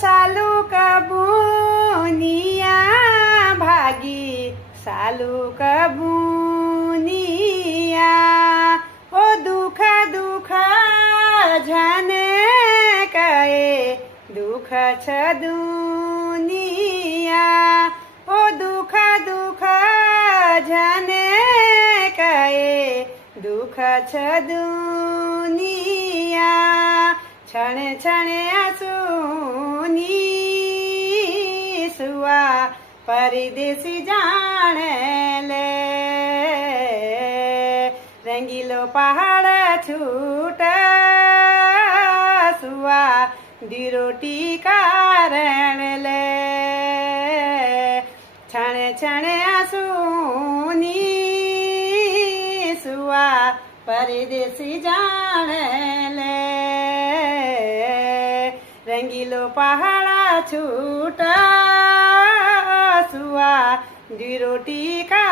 सालू कबूनिया भागी सालू कबूनिया ओ दुख दुख झने कए दुख छ दुनिया ओ दुख दुख झने कए दुख छ दुनिया छणे छणे आंसुनी सुआ परदेसी जाने ले रंगीलो पहाड़ छूट सुआ दी रोटी कारण ले छणे छणे आंसुनी सुआ परदेसी जाने ले रंगीलो पहाड़ा छूटा सुआ दी रोटी का